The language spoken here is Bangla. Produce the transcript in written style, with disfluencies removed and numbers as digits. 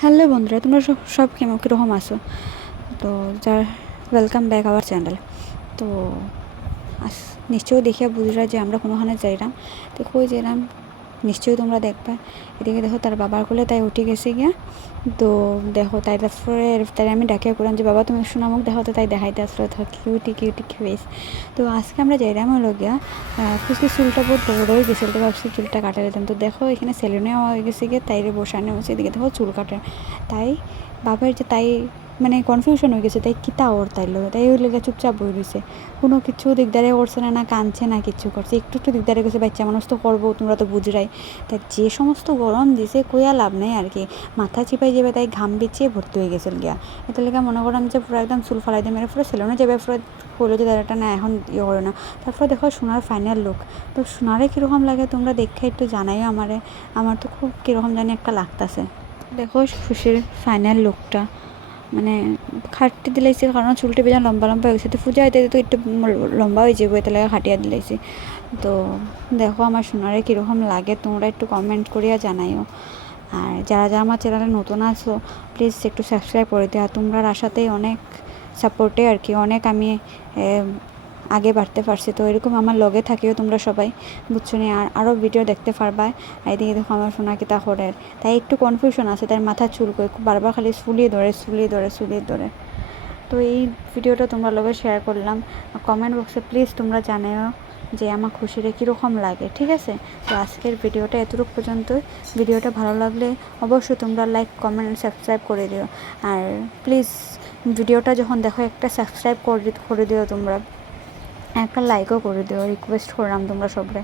হ্যালো বন্ধুরা, তোমরা সব কীরকম আছো? তো যার ওয়েলকাম ব্যাক আওয়ার চ্যানেল। তো নিশ্চয়ই দেখিয়া বুঝরা যে আমরা কোনোখানে যাইলাম, তো কই যাইলাম নিশ্চয়ই তোমরা দেখবা। এদিকে দেখো তার বাবার কোলে তাই উঠে গেছে গিয়া। তো দেখো তাই তাই আমি ডাকিয়া করলাম যে বাবা তুমি শোনামুখ দেখো, তো তাই দেখাইতে আসলো কিউটি কিউটি ফেস। তো আজকে আমরা যাইলাম হলো গিয়া খুশকি চুলটা বহুত বড় হয়ে গেছিল, তো ভাবছি চুলটা কাটা দিতাম। তো দেখো এখানে সেলুনে হয়ে গেছে গিয়ে তাইরে বসানো হচ্ছে, এদিকে দেখো চুল কাটে। তাই বাবার যে তাই মানে কনফিউশন হয়ে গেছে, তাই কিতা ওর তাইলো তাই ওই লেগে চুপচাপ বই রয়েছে, কোনো কিছু দিকদারে করছে না, না কাঁদছে না কিছু করছে, একটু দিকদারে গেছে। বাচ্চা মানুষ তো করবো, তোমরা তো বুঝরাই। তাই যে সমস্ত গরম দিছে কইয়া লাভ নেই আর কি, মাথা চিপাই যাবে, তাই ঘাম বিছিয়ে ভর্তি হয়ে গেছিল গিয়া। এটা লেগে মনে করলাম যে পুরো একদম চুল ফালাই দিয়ে মেরে পুরো সেলুনে যাবে, পুরো হলো যে দাঁড়াটা না এখন করে না। তারপর দেখো সোনার ফাইনাল লুক। তো সোনারে কীরকম লাগে তোমরা দেখে একটু জানাইও আমারে। আমার তো খুব কীরকম জানি একটা লাগতাছে। দেখো খুশির ফাইনাল লুকটা মানে খাটতে দিলাইছে, কারণ চুলটি বেজান লম্বা লম্বা হয়েছে, তো পূজা হইতে তো একটু লম্বা হয়ে যাবো, এতে লাগে খাটিয়া দিলাইছে। তো দেখো আমার সোনারে কীরকম লাগে তোমরা একটু কমেন্ট করিয়া জানাইও। আর যারা আমার চ্যানেলে নতুন আছো প্লিজ একটু সাবস্ক্রাইব করে দিও। আর তোমরার আশাতেই অনেক সাপোর্টে আর কি অনেক আমি আগে বাড়তে পারছি। তো এরকম আমার লগে থাকিও তোমরা সবাই, বুঝছো নি? আর আরও ভিডিও দেখতে পারবা। এইদিকে দেখো আমার সোনা কিতা করে, তাই একটু কনফিউশন আছে, তার মাথা চুল করে বারবার খালি চুলিয়ে ধরে। তো এই ভিডিওটা তোমরা লগে শেয়ার করলাম। কমেন্ট বক্সে প্লিজ তোমরা জানাও যে আমার খুশিরে কীরকম লাগে, ঠিক আছে? তো আজকের ভিডিওটা এতটুকু পর্যন্ত। ভিডিওটা ভালো লাগলে অবশ্যই তোমরা লাইক কমেন্ট সাবস্ক্রাইব করে দিও। আর প্লিজ ভিডিওটা যখন দেখো একটা সাবস্ক্রাইব করে দিও তোমরা, একটা লাইকও করে দিও, রিকোয়েস্ট করলাম তোমরা সবাই।